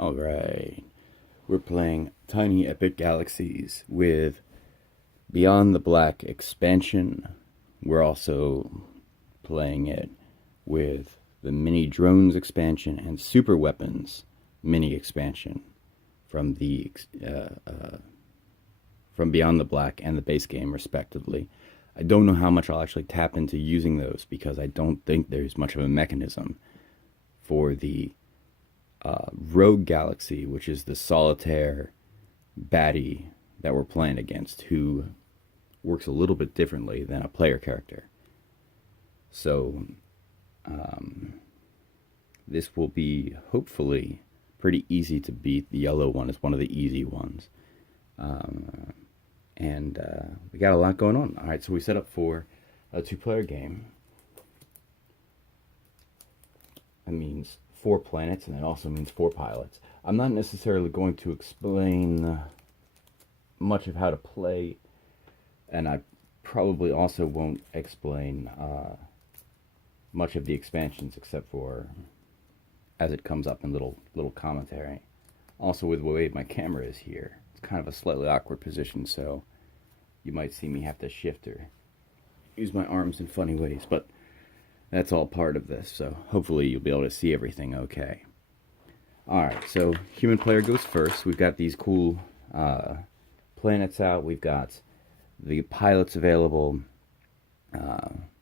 Alright, we're playing Tiny Epic Galaxies with Beyond the Black expansion. We're also playing it with the Mini Drones expansion and Super Weapons mini expansion from the from Beyond the Black and the base game, respectively. I don't know how much I'll actually tap into using those because I don't think there's much of a mechanism for the Rogue Galaxy, which is the Solitaire baddie that we're playing against, who works a little bit differently than a player character. So, this will be hopefully pretty easy to beat. The yellow one is one of the easy ones. And we got a lot going on. Alright, so we set up for a two-player game. That means 4 planets, and it also means 4 pilots. I'm not necessarily going to explain much of how to play, and I probably also won't explain much of the expansions except for as it comes up in little commentary. Also, with the way my camera is here, it's kind of a slightly awkward position, so you might see me have to shift or use my arms in funny ways, but that's all part of this, so hopefully you'll be able to see everything okay. Alright, so human player goes first. We've got these cool planets out. We've got the pilots available.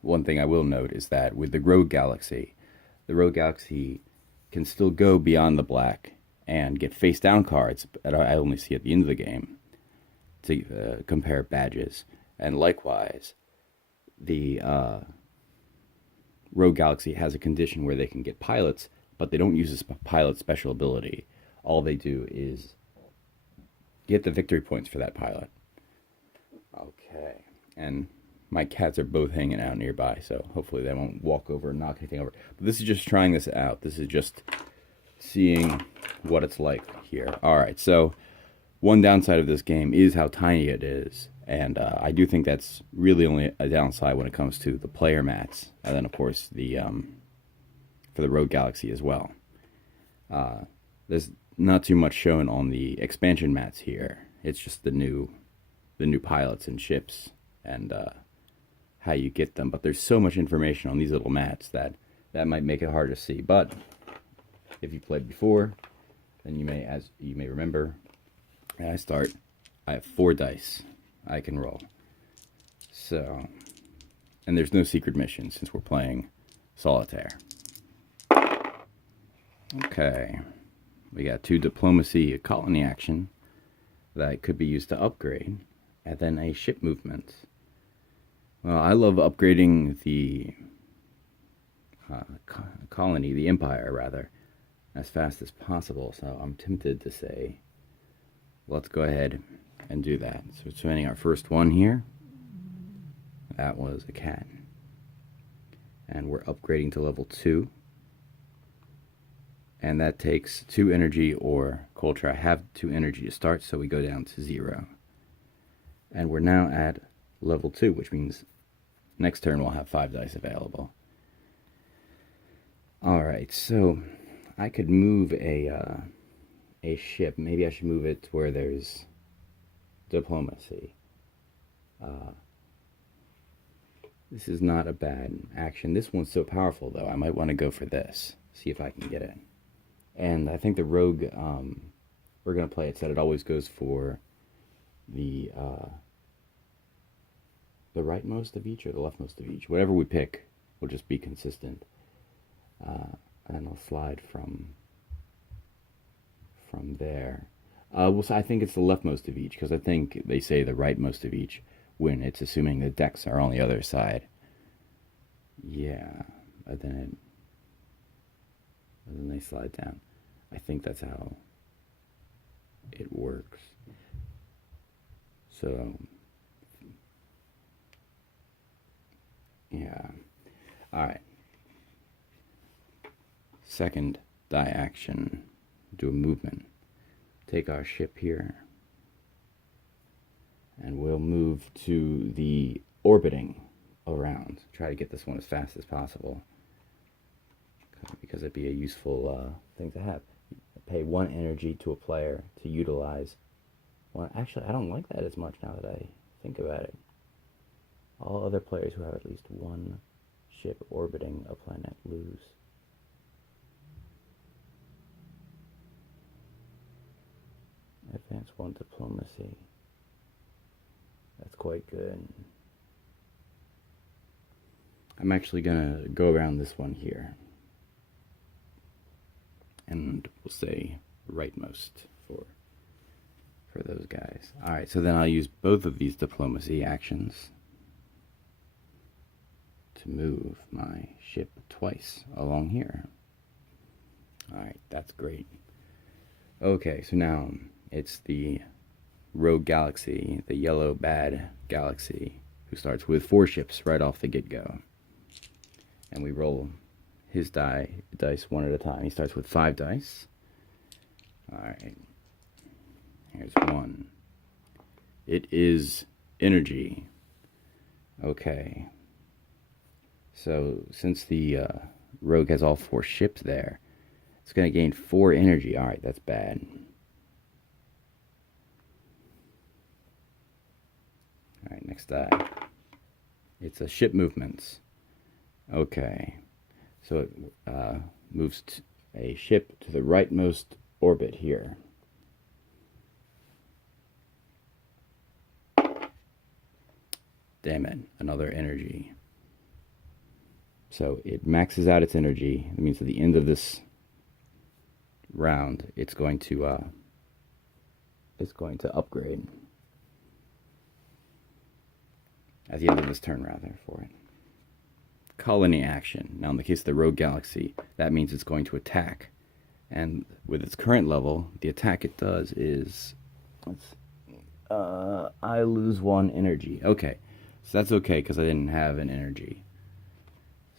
One thing I will note is that with the Rogue Galaxy can still go beyond the black and get face-down cards that I only see at the end of the game to compare badges. And likewise, the Rogue Galaxy has a condition where they can get pilots, but they don't use this pilot special ability. All they do is get the victory points for that pilot. Okay, and my cats are both hanging out nearby, so hopefully they won't walk over and knock anything over. But this is just trying this out. This is just seeing what it's like here. Alright, so one downside of this game is how tiny it is. And I do think that's really only a downside when it comes to the player mats. And then, of course, the for the Rogue Galaxy as well. There's not too much shown on the expansion mats here. It's just the new pilots and ships and how you get them. But there's so much information on these little mats that might make it hard to see. But if you played before, then you may remember. And I have 4 dice I can roll. So, and there's no secret mission since we're playing Solitaire. Okay, we got 2 diplomacy colony action that could be used to upgrade, and then a ship movement. Well, I love upgrading the colony, the empire rather, as fast as possible, so I'm tempted to say, let's go ahead and do that. So we're spending our first one here. That was a cat. And we're upgrading to level 2. And that takes 2 energy or culture. I have 2 energy to start, so we go down to 0. And we're now at level 2, which means next turn we'll have 5 dice available. Alright, so I could move a ship. Maybe I should move it to where there's diplomacy. This is not a bad action. This one's so powerful, though. I might want to go for this. See if I can get it. And I think the rogue we're going to play, it said it always goes for the rightmost of each or the leftmost of each. Whatever we pick will just be consistent. And I'll slide from there. Well, so I think it's the leftmost of each, because I think they say the rightmost of each when it's assuming the decks are on the other side. Yeah, but then they slide down. I think that's how it works. So, yeah. Alright. Second die action. Do a movement. Take our ship here, and we'll move to the orbiting around. Try to get this one as fast as possible, because it'd be a useful thing to have. pay 1 energy to a player to utilize one. Actually, I don't like that as much now that I think about it. All other players who have at least 1 ship orbiting a planet lose. Advance 1 diplomacy. That's quite good. I'm actually gonna go around this one here. And we'll say rightmost for those guys. Alright, so then I'll use both of these diplomacy actions to move my ship twice along here. Alright, that's great. Okay, so now it's the rogue galaxy, the yellow bad galaxy, who starts with 4 ships right off the get-go. And we roll his dice one at a time. He starts with 5 dice. Alright. Here's 1. It is energy. Okay. So, since the rogue has all 4 ships there, it's going to gain 4 energy. Alright, that's bad. Alright, next die. It's a ship movements. Okay. So it moves a ship to the rightmost orbit here. Damn it, another energy. So it maxes out its energy. That means at the end of this round, it's going to upgrade. At the end of this turn, rather, for it. Colony action. Now, in the case of the rogue galaxy, that means it's going to attack. And with its current level, the attack it does is... I lose 1 energy. Okay. So that's okay, because I didn't have an energy.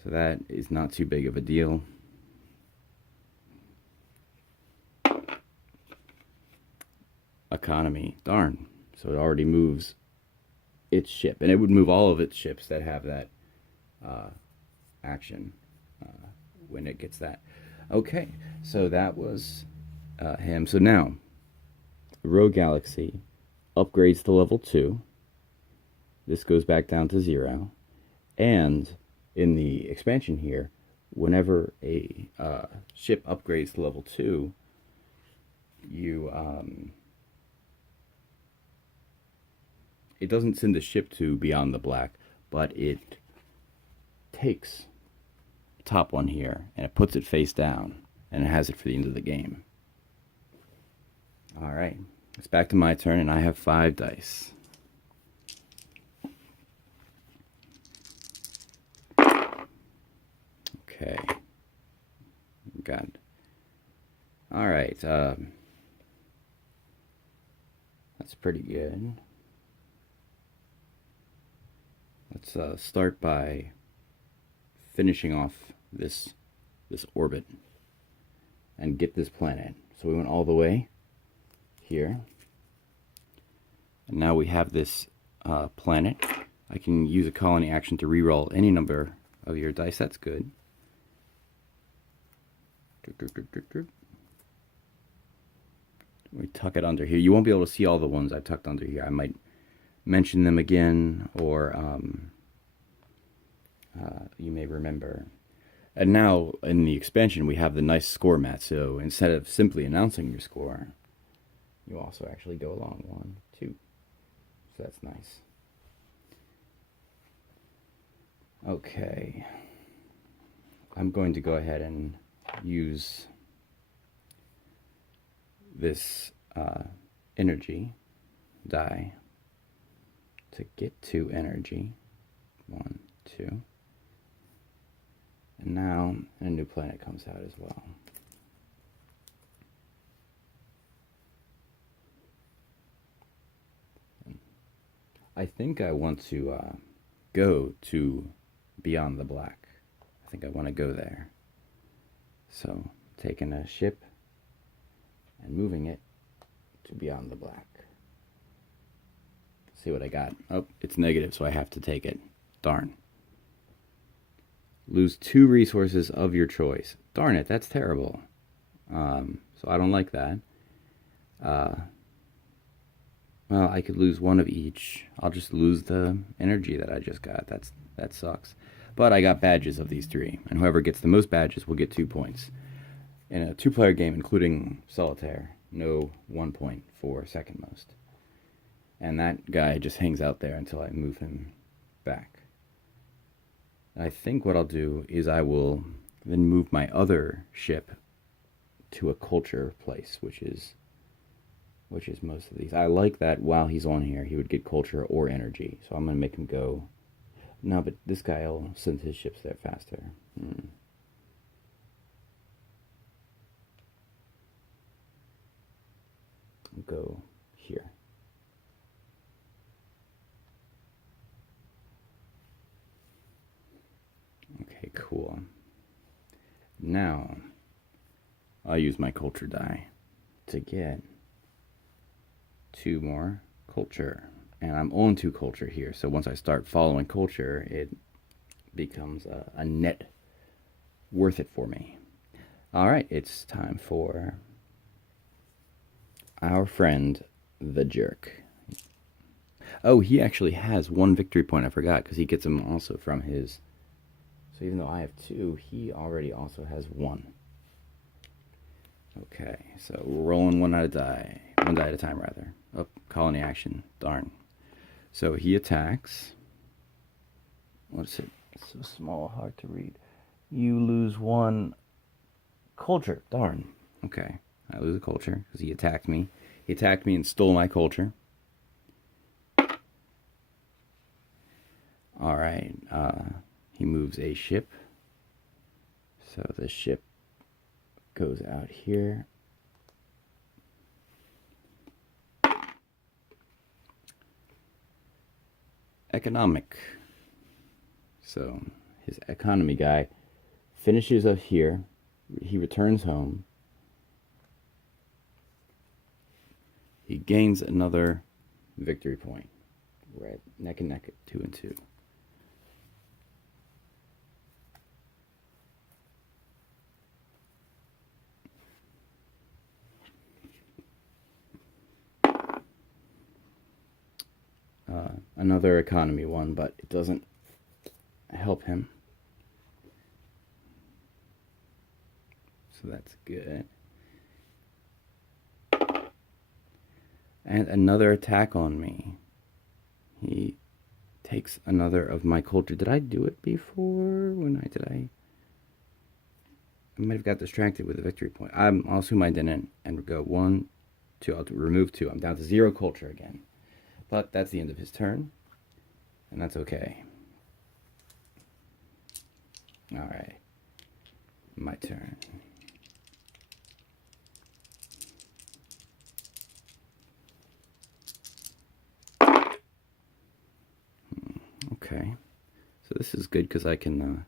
So that is not too big of a deal. Economy. Darn. So it already moves its ship. And it would move all of its ships that have that action when it gets that. Okay, so that was him. So now, Rogue Galaxy upgrades to level 2. This goes back down to 0. And in the expansion here, whenever a ship upgrades to level 2, you it doesn't send the ship to Beyond the Black, but it takes the top one here and it puts it face down, and it has it for the end of the game. Alright, it's back to my turn, and I have 5 dice. Okay. Good. Alright, that's pretty good. Let's start by finishing off this orbit and get this planet. So we went all the way here, and now we have this planet. I can use a colony action to reroll any number of your dice. That's good. We tuck it under here. You won't be able to see all the ones I tucked under here. I might mention them again, or you may remember. And now in the expansion we have the nice score mat, so instead of simply announcing your score, you also actually go along 1, 2. So that's nice. Okay, I'm going to go ahead and use this energy die to get 2 energy. 1, 2. And now a new planet comes out as well. I think I want to go to Beyond the Black. I think I want to go there. So, taking a ship and moving it to Beyond the Black. See what I got. Oh, it's negative, so I have to take it. Darn. Lose 2 resources of your choice. Darn it, that's terrible. So I don't like that. Uh, well, I could lose one of each. I'll just lose the energy that I just got. That sucks. But I got badges of these three, and whoever gets the most badges will get 2 points. In a two-player game, including Solitaire, no 1 point for second most. And that guy just hangs out there until I move him back. I think what I'll do is I will then move my other ship to a culture place, which is most of these. I like that while he's on here, he would get culture or energy. So I'm going to make him go. No, but this guy will send his ships there faster. Go here. Okay, cool. Now, I'll use my culture die to get 2 more culture. And I'm on 2 culture here, so once I start following culture, it becomes a net worth it for me. Alright, it's time for our friend, the Jerk. Oh, he actually has 1 victory point, I forgot, because he gets them also from his... So even though I have 2, he already also has 1. Okay, so we're rolling one die at a time, rather. Oh, colony action. Darn. So he attacks. What's it? It's so small, hard to read. You lose 1 culture. Darn. Okay, I lose a culture because he attacked me. He attacked me and stole my culture. All right. He moves a ship. So the ship goes out here. Economic. So his economy guy finishes up here. He returns home. He gains another victory point. We're at neck and neck at 2 and 2. Another economy one, but it doesn't help him. So that's good. And another attack on me. He takes another of my culture. Did I do it before? I might have got distracted with a victory point. I'll assume I didn't and go 1, 2. I'll remove 2. I'm down to 0 culture again. But that's the end of his turn, and that's okay. Alright, my turn. Okay, so this is good because I can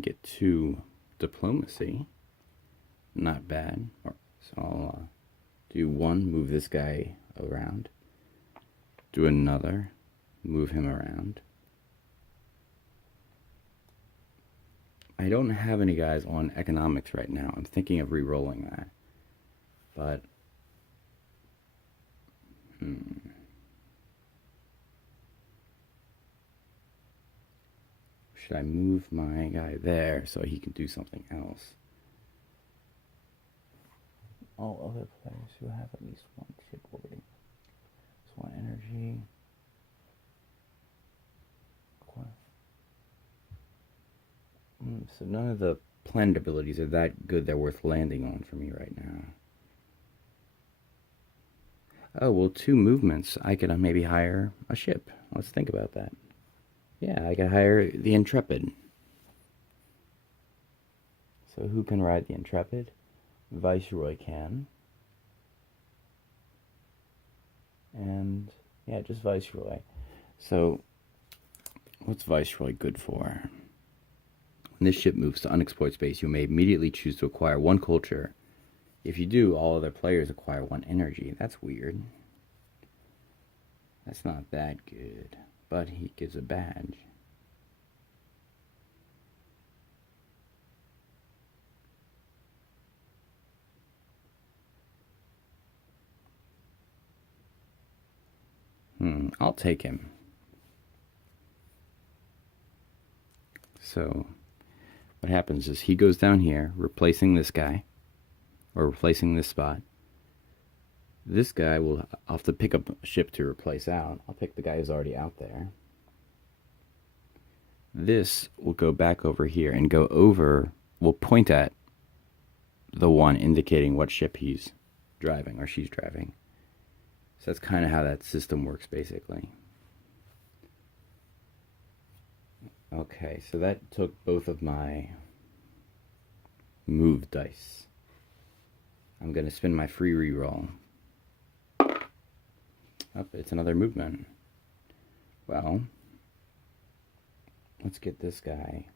get 2 diplomacy. Not bad. So I'll do 1, move this guy around. Do another, move him around. I don't have any guys on economics right now. I'm thinking of re-rolling that. But, should I move my guy there so he can do something else? All other players who have at least 1 ship orbiting. This 1 energy. So none of the planet abilities are that good they're worth landing on for me right now. Oh, well, 2 movements. I could maybe hire a ship. Let's think about that. Yeah, I could hire the Intrepid. So who can ride the Intrepid? Viceroy can. And, yeah, just Viceroy. So, what's Viceroy good for? When this ship moves to unexplored space, you may immediately choose to acquire 1 culture. If you do, all other players acquire 1 energy. That's weird. That's not that good. But he gives a badge. I'll take him. So what happens is he goes down here, replacing this guy, or replacing this spot. This guy will, I'll have to pick up a ship to replace out. I'll pick the guy who's already out there. This will go back over here and go over, will point at the one indicating what ship he's driving or she's driving. So that's kind of how that system works, basically. Okay, so that took both of my move dice. I'm going to spin my free reroll. Oh, it's another movement. Well, let's get this guy.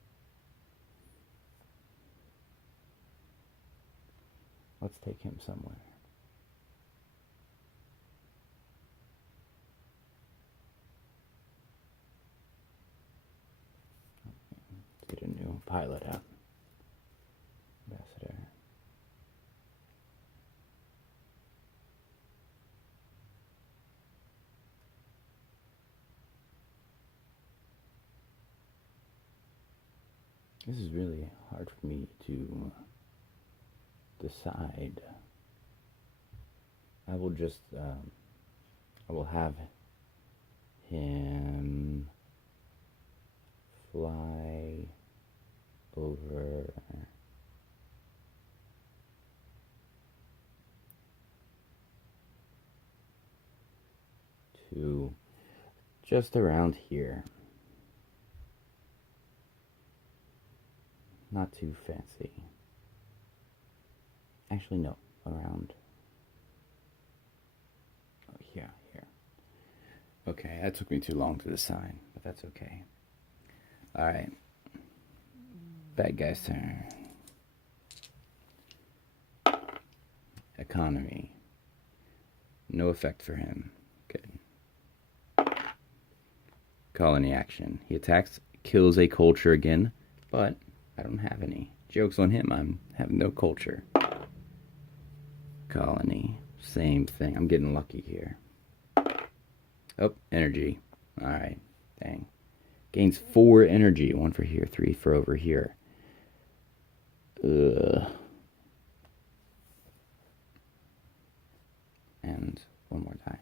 Let's take him somewhere. Let's get a new pilot out. Ambassador. This is really hard for me to decide. I will just, I will have him fly over to just around here. Not too fancy. Actually, no, around. Oh, yeah, here. Okay, that took me too long to decide, but that's okay. Alright. Bad guy's turn. Economy. No effect for him. Good. Colony action. He attacks, kills a culture again, but I don't have any. Joke's on him, I'm having no culture. Colony. Same thing. I'm getting lucky here. Oh, energy. Alright. Dang. Gains 4 energy. 1 for here, 3 for over here. Ugh. And one more die.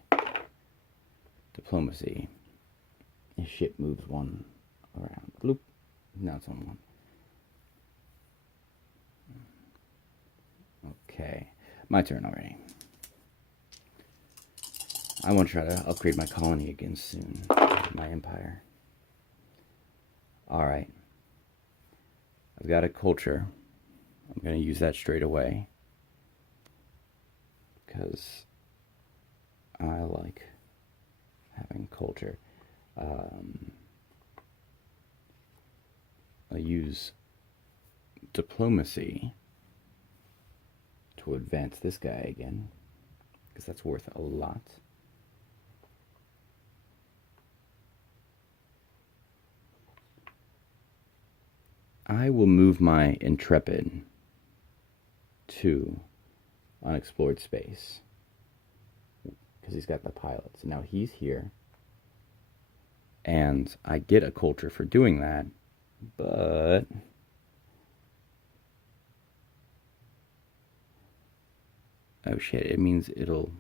Diplomacy. His ship moves 1 around. Bloop. Now it's on 1. Okay. My turn already. I want to try to upgrade my colony again soon. My empire. Alright. I've got a culture. I'm going to use that straight away. Because I like having culture. I'll use diplomacy to advance this guy again. Because that's worth a lot. I will move my Intrepid to unexplored space because he's got the pilots. Now he's here, and I get a culture for doing that, but oh shit, it means it'll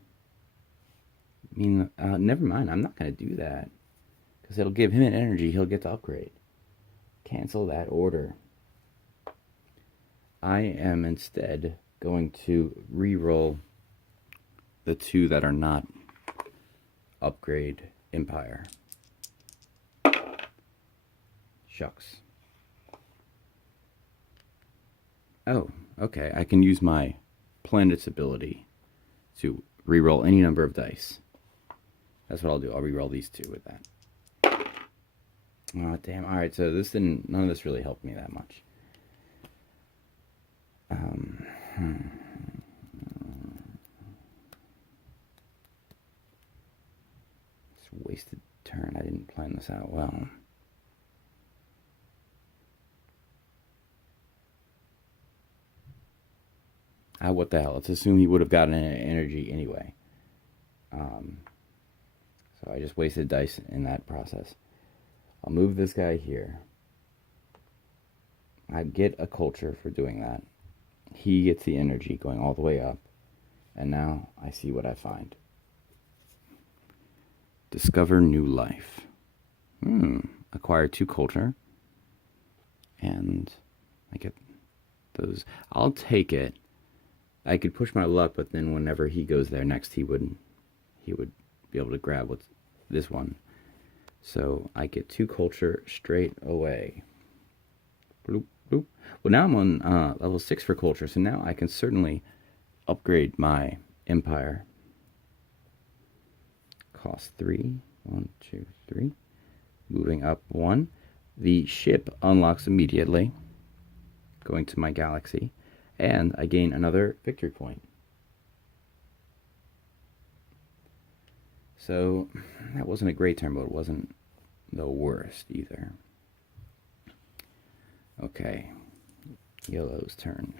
mean never mind, I'm not going to do that because it'll give him an energy he'll get to upgrade. Cancel that order. I am instead going to re-roll the 2 that are not upgrade empire. Shucks. Oh, okay. I can use my planet's ability to re-roll any number of dice. That's what I'll do. I'll re-roll these 2 with that. Oh, damn. Alright, so none of this really helped me that much. It's a wasted turn. I didn't plan this out well. What the hell? Let's assume he would have gotten an energy anyway. So So I just wasted dice in that process. I'll move this guy here. I get a culture for doing that. He gets the energy going all the way up. And now I see what I find. Discover new life. Acquire 2 culture. And I get those. I'll take it. I could push my luck, but then whenever he goes there next, he would be able to grab what's this one. So I get 2 culture straight away. Bloop, bloop. Well, now I'm on level 6 for culture, so now I can certainly upgrade my empire. Cost 3. 1, 2, 3. Moving up 1. The ship unlocks immediately. Going to my galaxy. And I gain another victory point. So that wasn't a great turn, but it wasn't the worst either. Okay. Yellow's turn.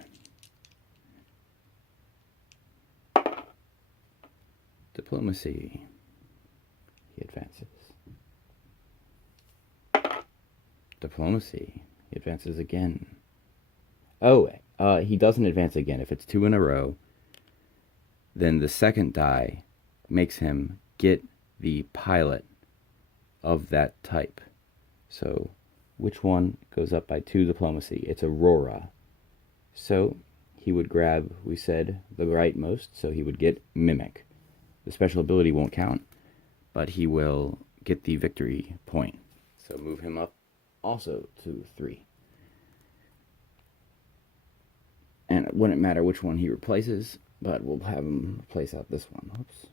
Diplomacy. He advances. Diplomacy. He advances again. Oh, he doesn't advance again. If it's 2 in a row, then the second die makes him get the pilot of that type. So, which one goes up by 2 diplomacy? It's Aurora. So, he would grab, we said, the rightmost, so he would get Mimic. The special ability won't count, but he will get the victory point. So, move him up also to 3. And it wouldn't matter which one he replaces, but we'll have him replace out this one. Oops.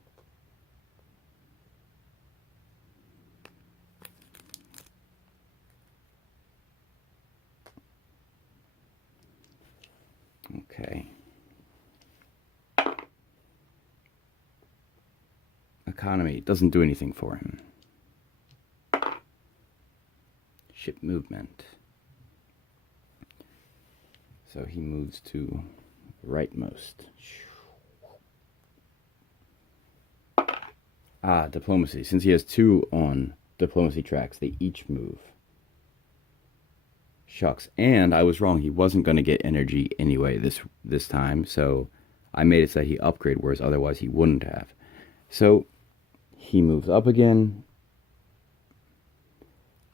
Okay. Economy doesn't do anything for him. Ship movement. So he moves to rightmost. Diplomacy. Since he has 2 on diplomacy tracks, they each move. Shucks. And I was wrong. He wasn't going to get energy anyway this time. So I made it so that he upgrade, whereas otherwise he wouldn't have. So he moves up again.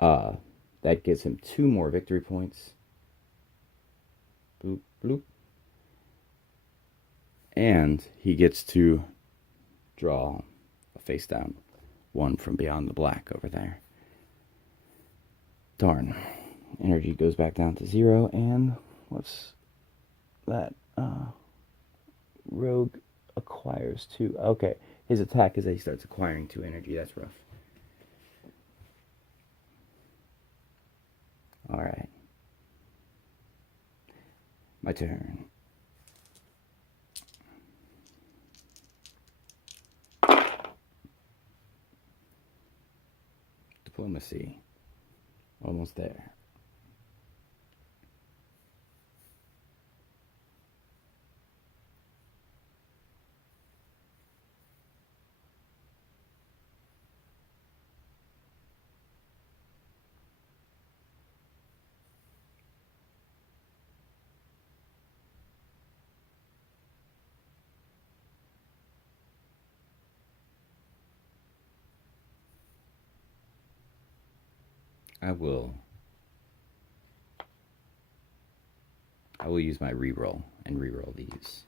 That gives him 2 more victory points. Boop, bloop. And he gets to draw a face down one from beyond the black over there. Darn. Energy goes back down to 0, and what's that? Rogue acquires 2. Okay, his attack is that he starts acquiring 2 energy. That's rough. Alright. My turn. Diplomacy. Almost there. I will use my reroll and reroll these.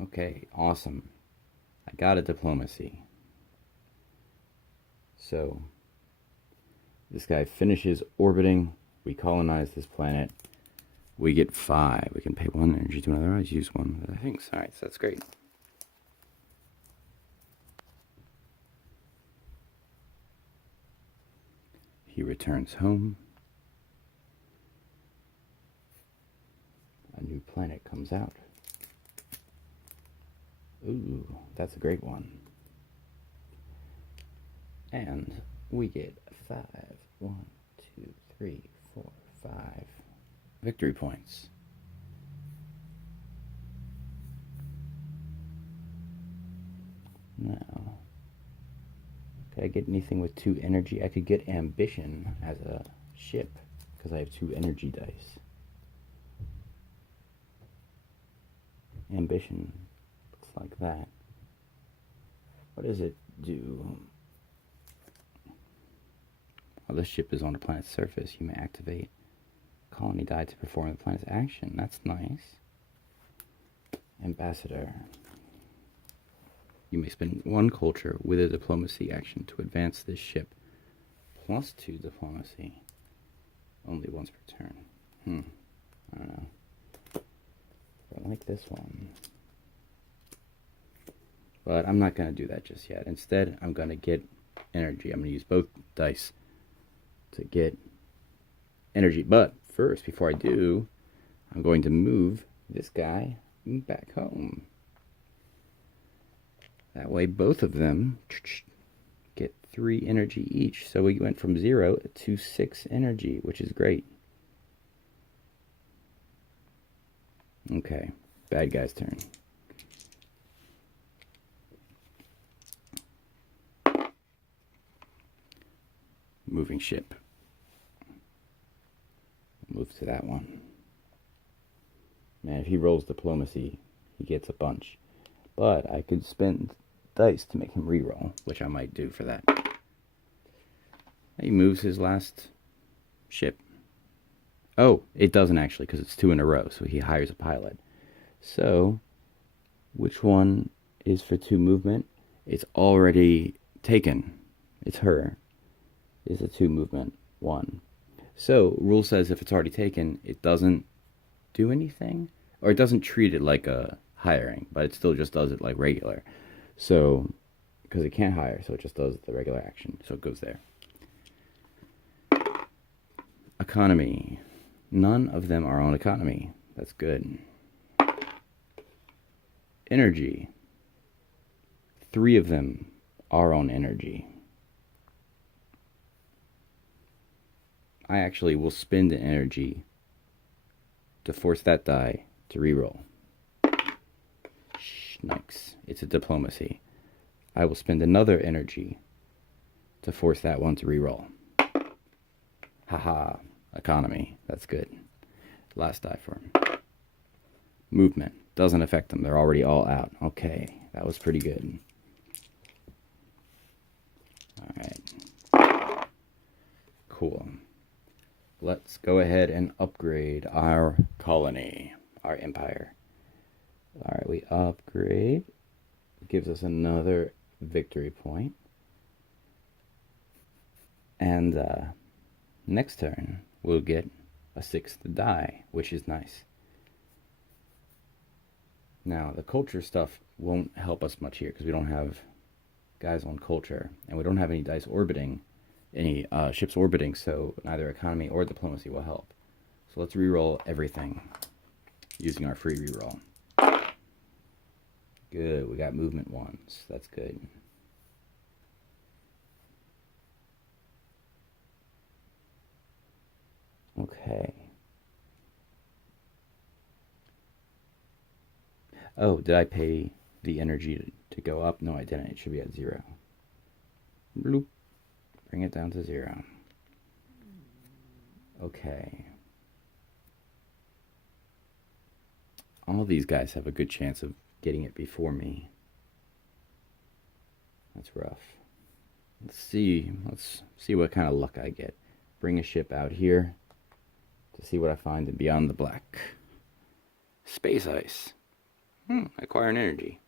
Okay, awesome. I got a diplomacy. So this guy finishes orbiting. We colonize this planet. We get 5. We can pay 1 energy to another. I use 1 of the things. Alright, so that's great. He returns home. A new planet comes out. Ooh, that's a great one. And we get 5. 1, 2, 3, 4, 5 victory points. Now, could I get anything with 2 energy? I could get ambition as a ship because I have 2 energy dice. Ambition looks like that. What does it do? While this ship is on the planet's surface, you may activate colony die to perform the planet's action. That's nice. Ambassador. You may spend 1 culture with a diplomacy action to advance this ship. Plus 2 diplomacy. Only once per turn. I don't know. I like this one. But I'm not going to do that just yet. Instead, I'm going to get energy. I'm going to use both dice to get energy. But first, before I do, I'm going to move this guy back home. That way, both of them get 3 energy each. So we went from 0 to 6 energy, which is great. Okay, bad guy's turn. Moving ship. Move to that one. Man, if he rolls diplomacy, he gets a bunch. But I could spend dice to make him reroll, which I might do for that. He moves his last ship. Oh, it doesn't actually, because it's 2 in a row, so he hires a pilot. So, which one is for 2 movement? It's already taken. It's her. Is a 2 movement 1. So, rule says if it's already taken, it doesn't do anything? Or it doesn't treat it like a hiring, but it still just does it like regular. So, because it can't hire, so it just does the regular action. So it goes there. Economy. None of them are on economy. That's good. Energy. 3 of them are on energy. I actually will spend an energy to force that die to reroll. Schnikes. It's a diplomacy. I will spend another energy to force that one to reroll. Haha. Economy. That's good. Last die for him. Movement. Doesn't affect them. They're already all out. Okay. That was pretty good. Alright. Cool. Let's go ahead and upgrade our colony. Our empire. Alright, we upgrade. It gives us another victory point. And next turn, we'll get a 6th die, which is nice. Now, the culture stuff won't help us much here because we don't have guys on culture, and we don't have any dice orbiting, any ships orbiting, so neither economy or diplomacy will help. So let's reroll everything using our free reroll. Good, we got movement 1s. That's good. Okay. Oh, did I pay the energy to go up? No, I didn't. It should be at 0. Bloop. Bring it down to 0. Okay. All these guys have a good chance of getting it before me. That's rough. Let's see what kind of luck I get. Bring a ship out here to see what I find in Beyond the Black. Space ice. Acquire an energy.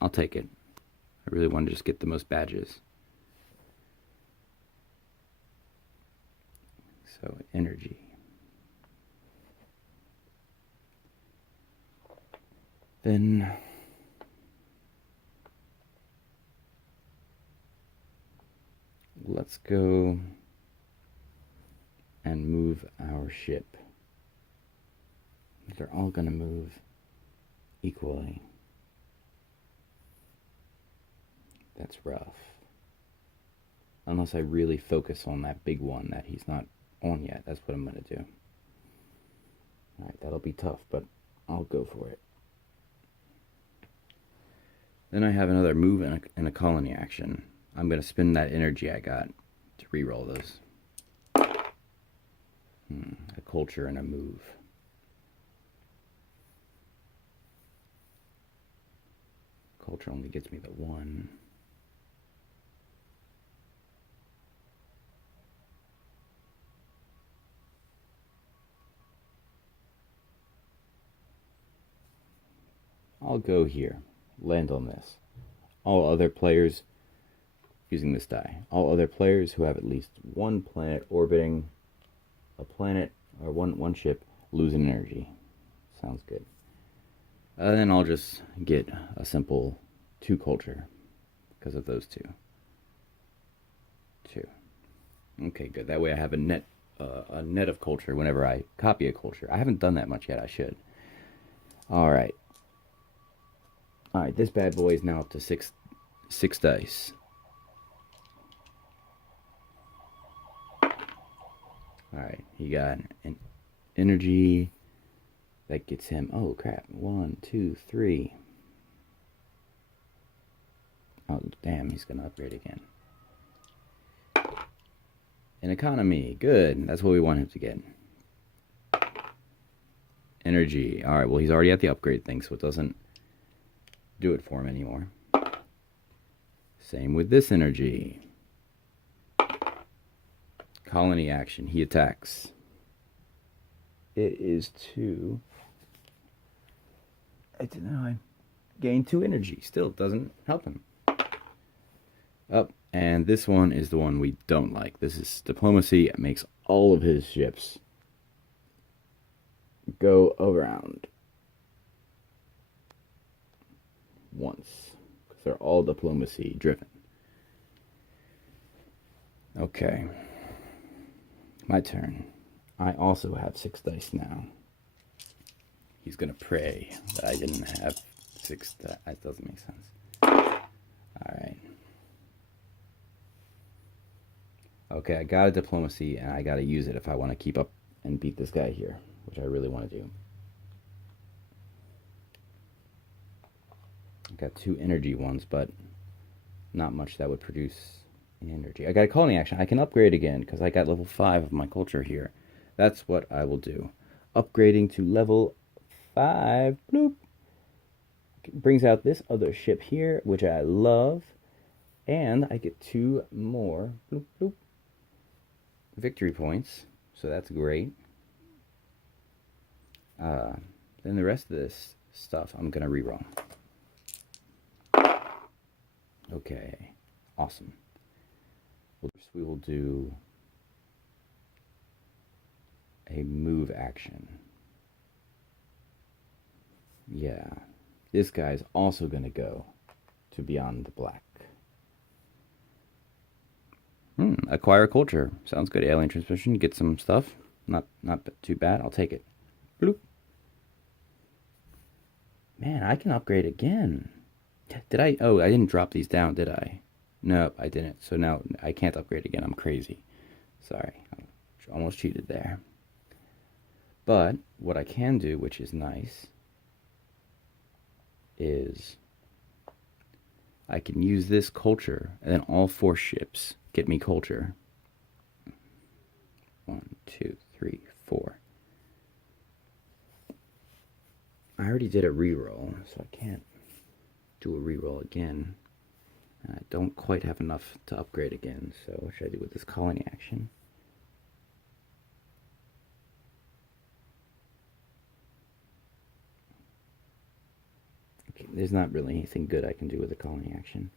I'll take it. I really want to just get the most badges. So, energy. Then let's go and move our ship. They're all going to move equally. That's rough. Unless I really focus on that big one that he's not on yet. That's what I'm going to do. Alright, that'll be tough, but I'll go for it. Then I have another move and a colony action. I'm going to spend that energy I got to reroll those. A culture and a move. Culture only gets me the one. I'll go here. Land on this. All other players using this die. All other players who have at least one planet orbiting a planet or one ship losing energy. Sounds good. Then I'll just get a simple 2 culture because of those two. 2. Okay, good. That way I have a net of culture whenever I copy a culture. I haven't done that much yet. I should. All right. All right. This bad boy is now up to six dice. All right. He got an energy that gets him. Oh crap! 1, 2, 3. Oh damn! He's gonna upgrade again. An economy, good. That's what we want him to get. Energy. All right. Well, he's already at the upgrade thing, so it doesn't do it for him anymore. Same with this energy. Colony action. He attacks. It is 2. I gain 2 energy. Still doesn't help him. Up. And this one is the one we don't like. This is diplomacy. It makes all of his ships go around once. Because they're all diplomacy driven. Okay. My turn. I also have 6 dice now. He's going to pray that I didn't have 6 dice. That doesn't make sense. Alright. Okay, I got a diplomacy, and I got to use it if I want to keep up and beat this guy here, which I really want to do. I got 2 energy ones, but not much that would produce energy. I got a colony action. I can upgrade again, because I got level 5 of my culture here. That's what I will do. Upgrading to level 5. Bloop. Brings out this other ship here, which I love. And I get 2 more bloop, bloop, victory points. So that's great. Then the rest of this stuff I'm going to reroll. Okay. Awesome. We will do a move action. Yeah. This guy's also going to go to Beyond the Black. Acquire culture. Sounds good. Alien transmission. Get some stuff. Not too bad. I'll take it. Bloop. Man, I can upgrade again. Did I? Oh, I didn't drop these down, did I? Nope, I didn't. So now I can't upgrade again. I'm crazy. Sorry. I almost cheated there. But what I can do, which is nice, is I can use this culture, and then all 4 ships get me culture. 1, 2, 3, 4. I already did a reroll, so I can't do a reroll again. I don't quite have enough to upgrade again, so what should I do with this colony action? Okay, there's not really anything good I can do with the colony action.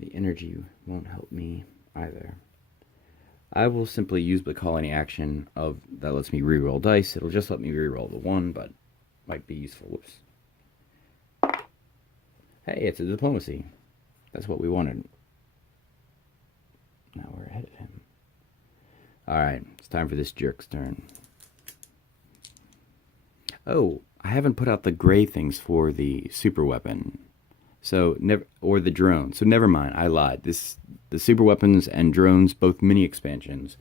The energy won't help me either. I will simply use the colony action of that lets me reroll dice. It'll just let me reroll the 1, but might be useful. Whoops. Hey, it's a diplomacy. That's what we wanted. Now we're ahead of him. Alright, it's time for this jerk's turn. Oh, I haven't put out the gray things for the super weapon. So never, or the drone. So never mind, I lied. The super weapons and drones, both mini expansions,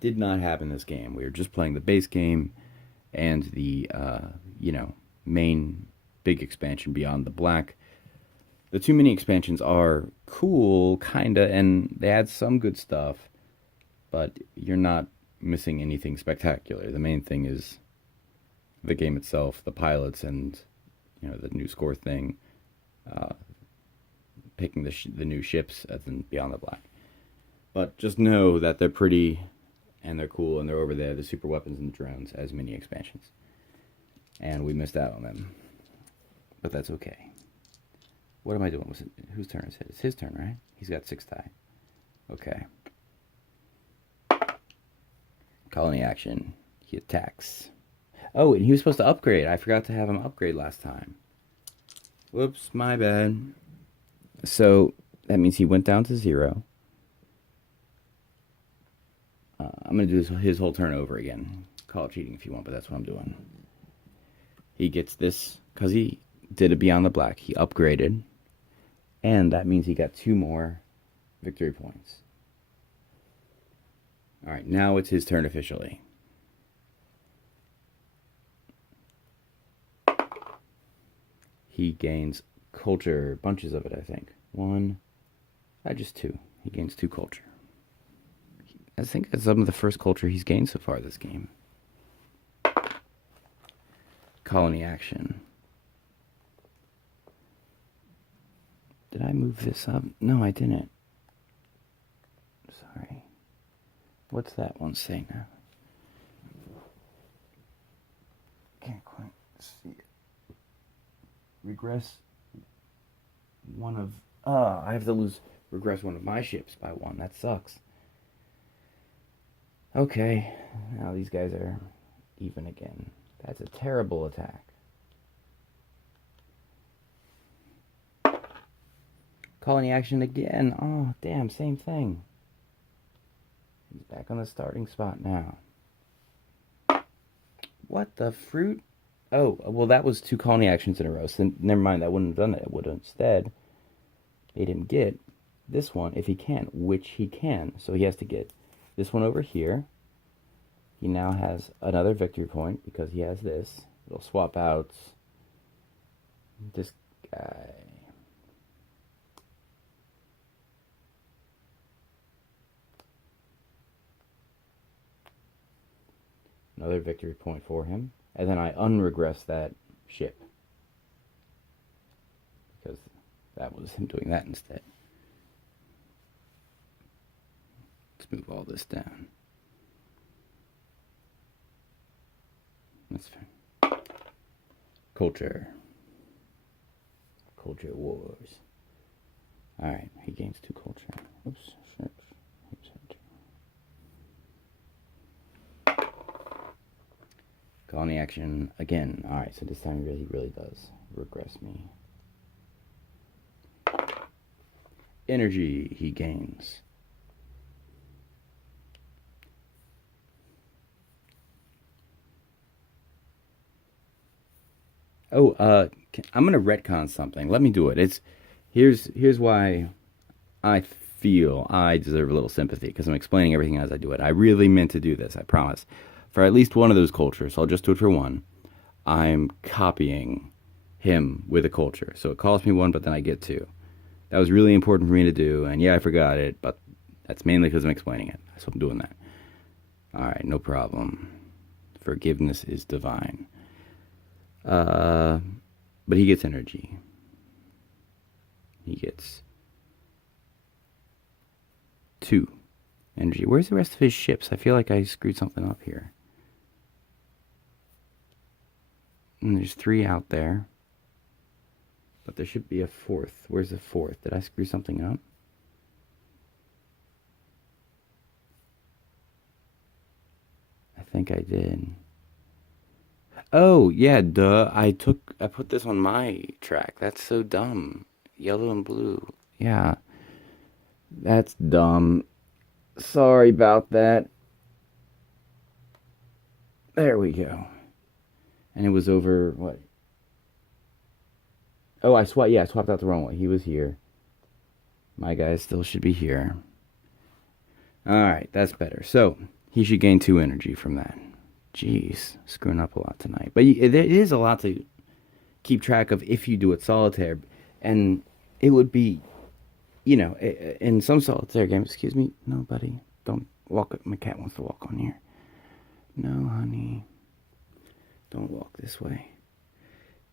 did not have in this game. We were just playing the base game and the main big expansion Beyond the Black. The 2 mini expansions are cool, kinda, and they add some good stuff, but you're not missing anything spectacular. The main thing is the game itself, the pilots, and the new score thing, picking the new ships as in Beyond the Black. But just know that they're pretty and they're cool and they're over there, the super weapons and the drones as mini expansions. And we missed out on them. But that's okay. What am I doing? Whose turn is it? It's his turn, right? He's got 6 die. Okay. Colony action. He attacks. Oh, and he was supposed to upgrade. I forgot to have him upgrade last time. Whoops, my bad. So, that means he went down to 0. I'm going to do his whole turn over again. Call it cheating if you want, but that's what I'm doing. He gets this, because he did it Beyond the Black. He upgraded, and that means he got 2 more victory points. Alright, now it's his turn officially. He gains culture, bunches of it, I think. 1, just 2. He gains 2 culture. I think that's some of the first culture he's gained so far this game. Colony action. Did I move this up? No, I didn't. Sorry. What's that one say now? Can't quite see it. Regress one of... I have to regress one of my ships by 1. That sucks. Okay, now these guys are even again. That's a terrible attack. Colony action again. Oh, damn, same thing. He's back on the starting spot now. What the fruit? Oh, well, that was 2 colony actions in a row. So never mind, that wouldn't have done it. It would have instead made him get this one if he can, which he can. So he has to get this one over here. He now has another victory point because he has this. It'll swap out this guy. Another victory point for him. And then I unregress that ship. Because that was him doing that instead. Let's move all this down. That's fine. Culture. Culture wars. Alright, he gains 2 culture. Oops, shit. Colony action again. Alright, so this time he really does regress me. Energy he gains. Oh, I'm gonna retcon something. Let me do it. Here's why I feel I deserve a little sympathy, because I'm explaining everything as I do it. I really meant to do this, I promise. For at least one of those cultures, I'll just do it for 1. I'm copying him with a culture. So it costs me 1, but then I get 2. That was really important for me to do, and yeah, I forgot it, but that's mainly because I'm explaining it. So I'm doing that. Alright, no problem. Forgiveness is divine. But he gets energy. He gets 2 energy. Where's the rest of his ships? I feel like I screwed something up here. And there's 3 out there. But there should be a 4th. Where's the 4th? Did I screw something up? I think I did. Oh, yeah, duh. I put this on my track. That's so dumb. Yellow and blue. Yeah. That's dumb. Sorry about that. There we go. And it was over, what? Oh, I swapped out the wrong one. He was here. My guy still should be here. Alright, that's better. So, he should gain 2 energy from that. Jeez, screwing up a lot tonight. But it is a lot to keep track of if you do it solitaire, and it would be, in some solitaire games. Excuse me, no, buddy, don't walk. My cat wants to walk on here. No, honey, don't walk this way.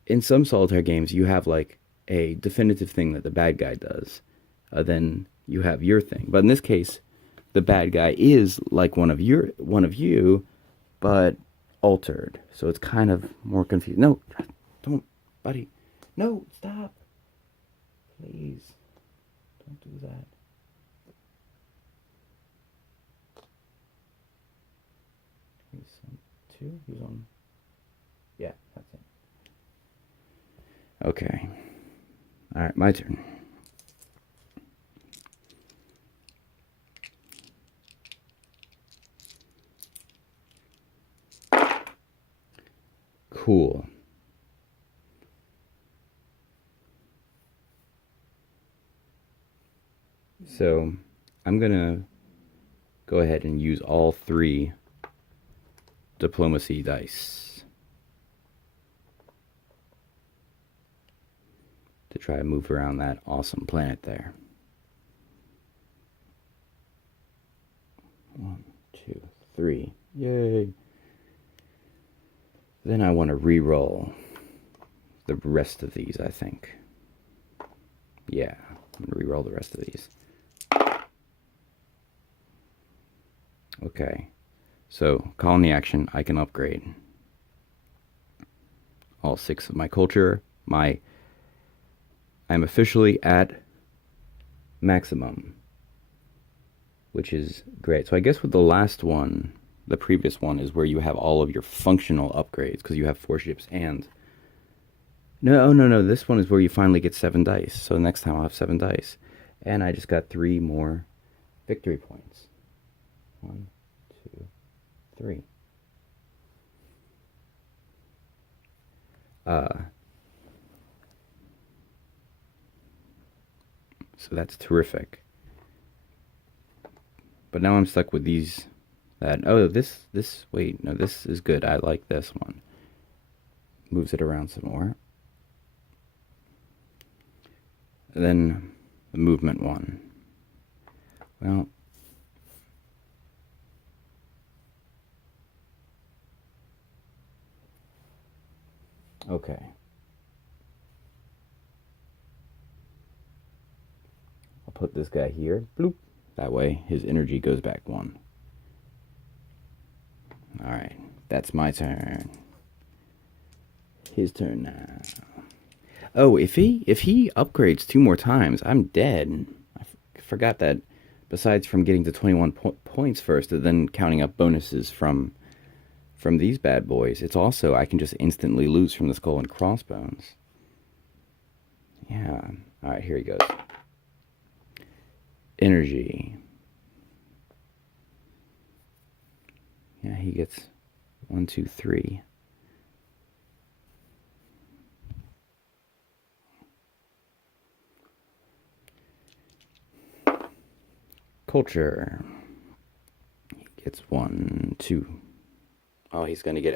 In some solitaire games, you have like a definitive thing that the bad guy does. Then you have your thing. But in this case, the bad guy is like one of you, but altered. So it's kind of more confusing. No, don't, buddy. No, stop. Please. Don't do that. He's on 2. He's on. Yeah, that's it. Okay. Alright, my turn. Cool. So I'm gonna go ahead and use all 3 diplomacy dice to try to move around that awesome planet there. 1, 2, 3. Yay. Then I want to re-roll the rest of these, I think. Yeah, I'm going to re-roll the rest of these. Okay, so colony action, I can upgrade all 6 of my culture. I'm officially at maximum, which is great. So I guess with the last one, the previous one is where you have all of your functional upgrades because you have 4 ships and... No. This one is where you finally get 7 dice. So next time I'll have 7 dice. And I just got 3 more victory points. 1, 2, 3. So that's terrific. But now I'm stuck with these. Wait, no, this is good. I like this one. Moves it around some more. And then the movement one. Well, okay. I'll put this guy here. Bloop. That way his energy goes back 1. Alright, that's my turn. His turn now. Oh, if he upgrades 2 more times, I'm dead. I forgot that besides from getting to 21 points first, and then counting up bonuses from these bad boys, it's also I can just instantly lose from the skull and crossbones. Yeah. Alright, here he goes. Energy. Yeah, he gets 1, 2, 3. Culture. He gets 1, 2. Oh, he's going to get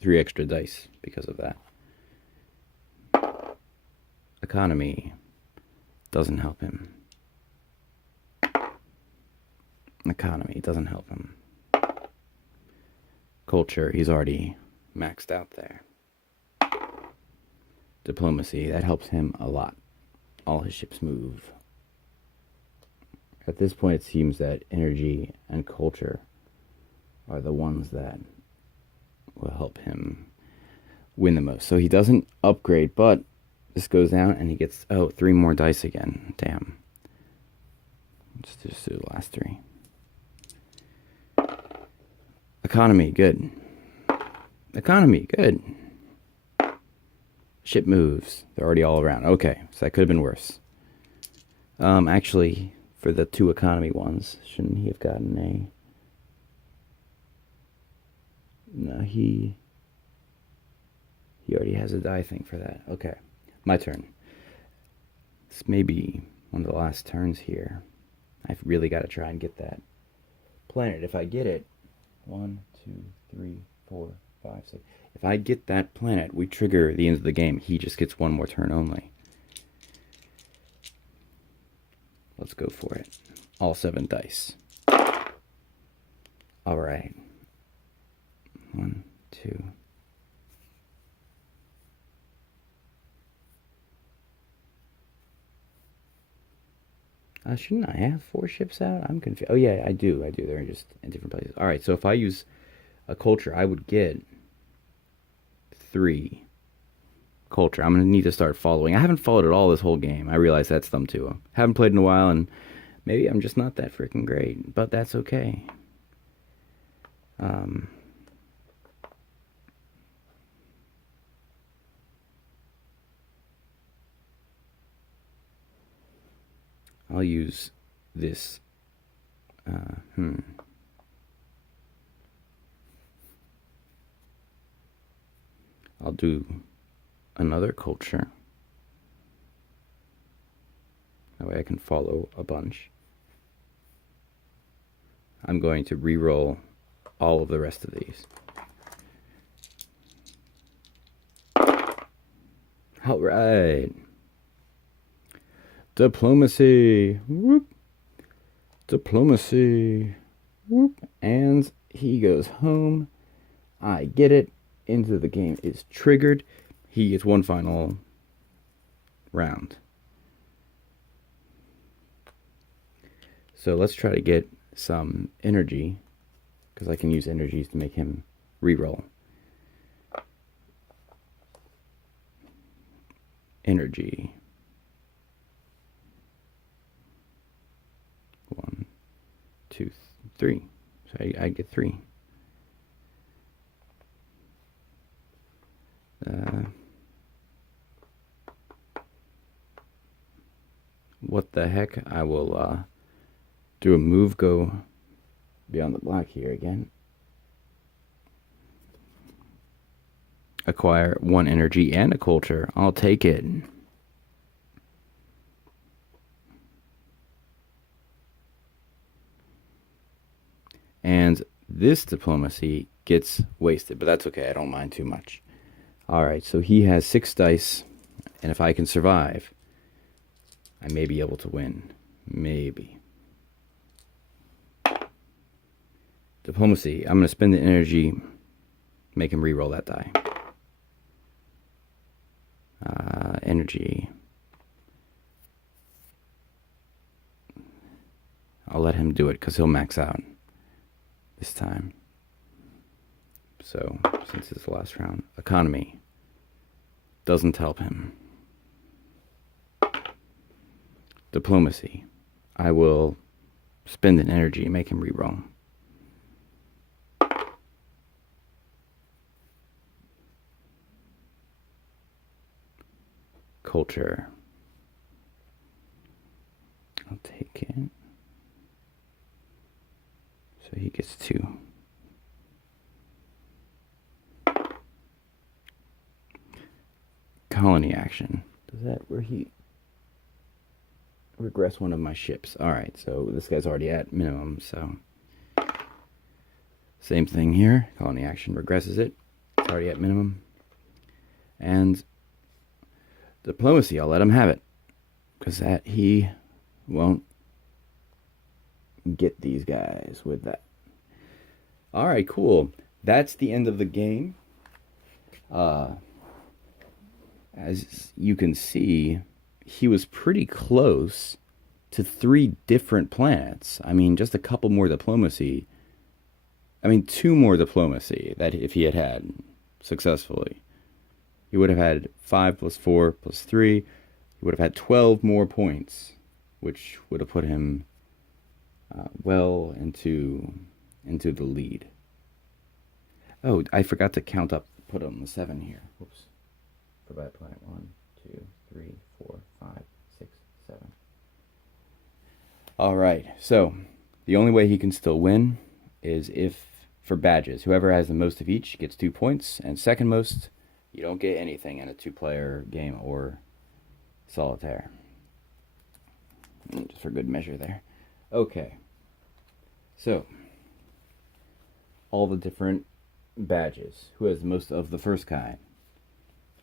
3 extra dice because of that. Economy. Doesn't help him. Economy doesn't help him. Culture, he's already maxed out there. Diplomacy, that helps him a lot. All his ships move. At this point, it seems that energy and culture are the ones that will help him win the most. So he doesn't upgrade, but this goes down and he gets, 3 more dice again. Damn. Let's just do the last 3. Economy, good. Economy, good. Ship moves. They're already all around. Okay, so that could have been worse. Actually, for the 2 economy ones, shouldn't he have gotten a... No, he already has a die thing for that. Okay, my turn. This may be one of the last turns here. I've really got to try and get that planet. If I get it, 1, 2, 3, 4, 5, 6. If I get that planet, we trigger the end of the game. He just gets one more turn only. Let's go for it. All 7 dice. All right. 1, 2. Shouldn't I have 4 ships out? I'm confused. Oh, yeah, I do. They're just in different places. All right, so if I use a culture, I would get 3 culture. I'm going to need to start following. I haven't followed at all this whole game. I realize that's them too. Haven't played in a while, and maybe I'm just not that freaking great, but that's okay. I'll use this. I'll do another culture. That way I can follow a bunch. I'm going to re-roll all of the rest of these. All right. Diplomacy. Whoop. Diplomacy. Whoop. And he goes home. I get it. Into the game is triggered. He gets one final round. So let's try to get some energy, because I can use energies to make him reroll. Energy. 1, 2, 3. So I get 3. What the heck? I will do a move, go beyond the black here again. Acquire 1 energy and a culture. I'll take it. And this diplomacy gets wasted, but that's okay. I don't mind too much. All right, so he has 6 dice, and if I can survive, I may be able to win. Maybe. Diplomacy. I'm going to spend the energy, make him re-roll that die. Energy. I'll let him do it because he'll max out this time. So, since it's the last round. Economy. Doesn't help him. Diplomacy. I will spend an energy and make him re-roll. Culture. I'll take it. So he gets 2. Colony action. Does that where he regress one of my ships? Alright, so this guy's already at minimum, so same thing here. Colony action regresses it. It's already at minimum. And diplomacy, I'll let him have it. Because that he won't get these guys with that. Alright, cool. That's the end of the game. As you can see, he was pretty close to 3 different planets. I mean, just a couple more diplomacy. I mean, 2 more diplomacy that if he had had successfully. He would have had 5 plus 4 plus 3. He would have had 12 more points, which would have put him well into the lead. Oh, I forgot to count up, put on the 7 here. Whoops. For bad planet. 1, 2, 3, 4, 5, 6, 7. All right. So the only way he can still win is if for badges, whoever has the most of each gets 2 points, and second most, you don't get anything in a 2-player game or solitaire. Just for good measure there. Okay. So all the different badges. Who has the most of the first kind?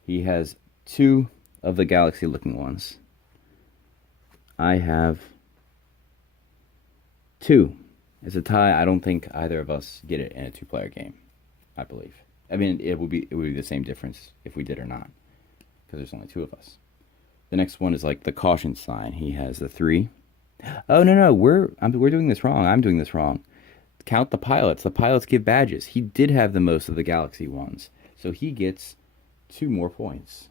He has 2 of the galaxy-looking ones. I have 2. It's a tie. I don't think either of us get it in a 2-player game. I believe. I mean, it would be the same difference if we did or not, because there's only 2 of us. The next one is like the caution sign. He has the 3. Oh no, we're doing this wrong. I'm doing this wrong. Count the pilots. The pilots give badges. He did have the most of the galaxy ones, so he gets 2 more points.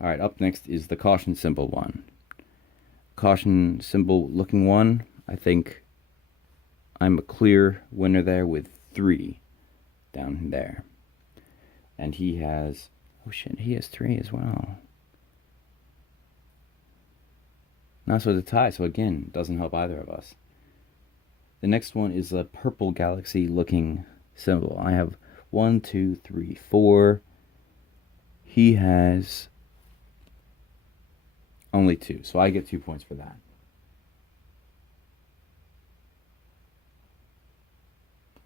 All right, up next is the caution symbol one. Caution symbol looking one. I think I'm a clear winner there with 3 down there. And he has, oh shit, he has 3 as well. Now so it's a tie, so again, doesn't help either of us. The next one is a purple galaxy looking symbol. I have 1, 2, 3, 4. He has only 2, so I get 2 points for that.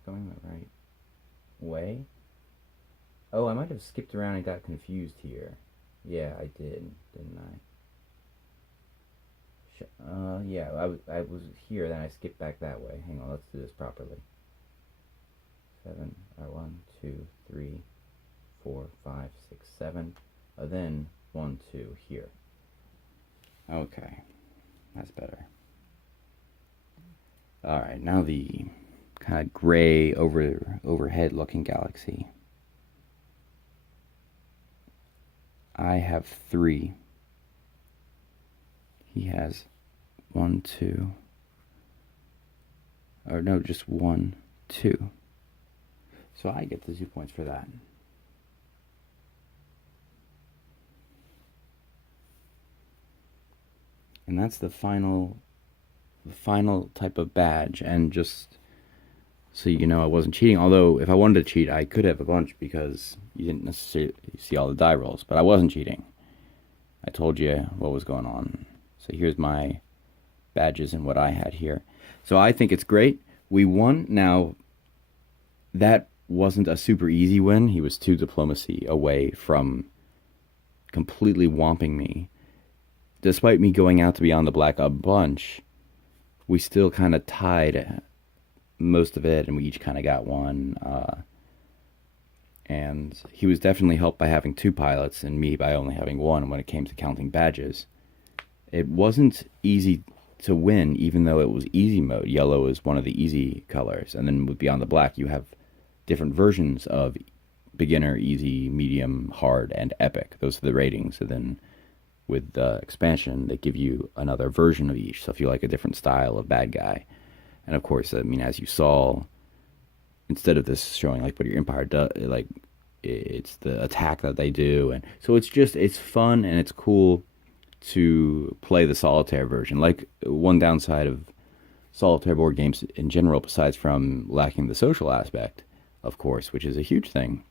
Going the right way? Oh, I might have skipped around and got confused here. Yeah, I did, didn't I? Yeah, I was here, then I skipped back that way. Hang on, let's do this properly. 7, 1, 2, 3, 4, 5, 6, 7. Then 1, 2 here. Okay, that's better. All right, now the kind of gray overhead looking galaxy. I have 3. He has 1, 2. Or no, just 1, 2. So I get the 2 points for that. And that's the final type of badge. And just so you know, I wasn't cheating. Although if I wanted to cheat, I could have a bunch because you didn't necessarily see all the die rolls. But I wasn't cheating. I told you what was going on. So here's my badges and what I had here. So I think it's great. We won. Now, that wasn't a super easy win. He was 2 diplomacy away from completely whomping me. Despite me going out to be on the black a bunch, we still kind of tied most of it, and we each kind of got 1. And he was definitely helped by having 2 pilots, and me by only having 1 when it came to counting badges. It wasn't easy to win, even though it was easy mode. Yellow is one of the easy colors, and then with Beyond the Black, you have different versions of beginner, easy, medium, hard, and epic. Those are the ratings. And then with the expansion, they give you another version of each. So if you like a different style of bad guy, and of course, I mean, as you saw, instead of this showing like what your empire does, like it's the attack that they do, and so it's fun and it's cool to play the solitaire version. Like, one downside of solitaire board games in general, besides from lacking the social aspect, of course, which is a huge thing,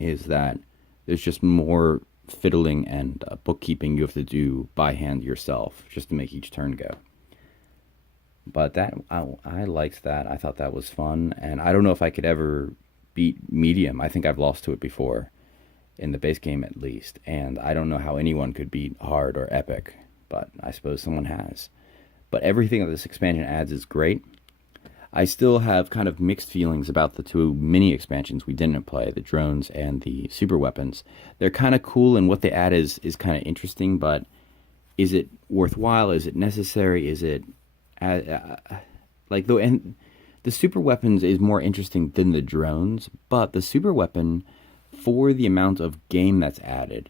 is that there's just more fiddling and bookkeeping you have to do by hand yourself just to make each turn go. But that I liked that. I thought that was fun, and I don't know if I could ever beat medium. I think I've lost to it before, in the base game at least, and I don't know how anyone could beat hard or epic, but I suppose someone has. But everything that this expansion adds is great. I still have kind of mixed feelings about the 2 mini expansions we didn't play, the drones and the super weapons. They're kind of cool, and what they add is kind of interesting, but is it worthwhile? Is it necessary? Is it and the super weapons is more interesting than the drones, but the super weapon, for the amount of game that's added,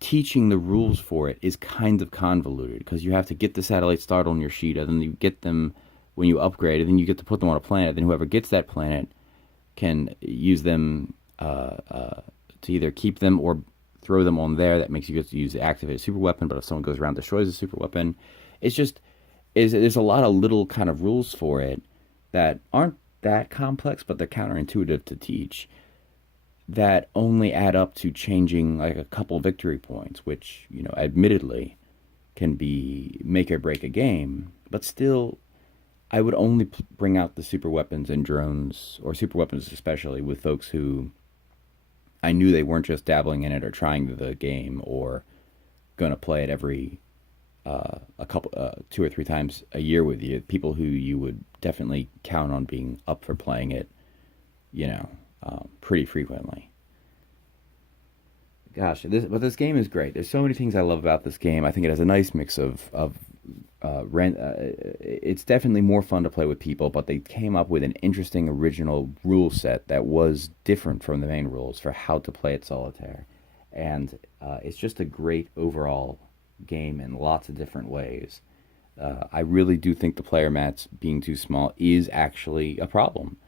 teaching the rules for it is kind of convoluted, because you have to get the satellites started on your sheet, and then you get them when you upgrade, and then you get to put them on a planet. Then whoever gets that planet can use them to either keep them or throw them on there. That makes you get to use the activated super weapon. But if someone goes around and destroys the super weapon, there's a lot of little kind of rules for it that aren't that complex, but they're counterintuitive to teach, that only add up to changing like a couple victory points, which, you know, admittedly can be make or break a game, but still I would only bring out the super weapons and drones, or super weapons especially, with folks who I knew they weren't just dabbling in it or trying the game or going to play it every a couple, 2 or 3 times a year with you. People who you would definitely count on being up for playing it, you know, pretty frequently. Gosh, this game is great. There's so many things I love about this game. I think it has a nice mix of rent. It's definitely more fun to play with people, but they came up with an interesting original rule set that was different from the main rules for how to play at Solitaire, and it's just a great overall game in lots of different ways. I really do think the player mats being too small is actually a problem,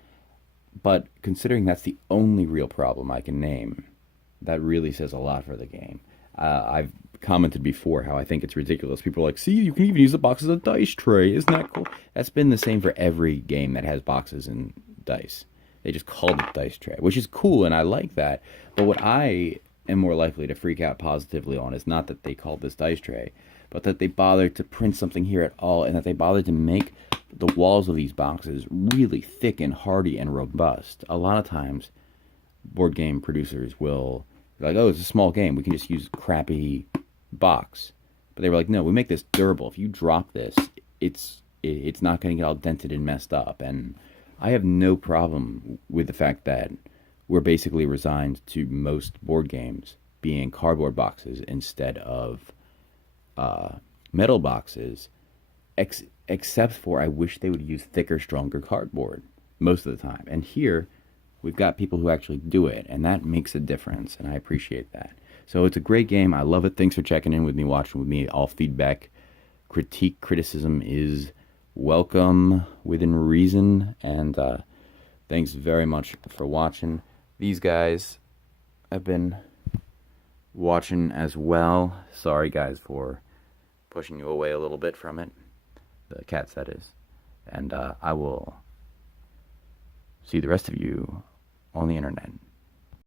but considering that's the only real problem I can name, that really says a lot for the game. I've commented before how I think it's ridiculous. People are like, see, you can even use the box as a dice tray. Isn't that cool? That's been the same for every game that has boxes and dice. They just called it dice tray, which is cool, and I like that. But what I am more likely to freak out positively on is not that they called this dice tray, but that they bothered to print something here at all, and that they bothered to make the walls of these boxes really thick and hardy and robust. A lot of times, board game producers will be like, oh, it's a small game. We can just use crappy box. But they were like, no, we make this durable. If you drop this, it's not going to get all dented and messed up. And I have no problem with the fact that we're basically resigned to most board games being cardboard boxes instead of metal boxes, except for I wish they would use thicker, stronger cardboard most of the time. And here, we've got people who actually do it, and that makes a difference, and I appreciate that. So it's a great game. I love it. Thanks for checking in with me, watching with me. All feedback, critique, criticism is welcome within reason, and thanks very much for watching. These guys have been watching as well. Sorry, guys, for pushing you away a little bit from it. The cats, that is. And I will see the rest of you on the internet.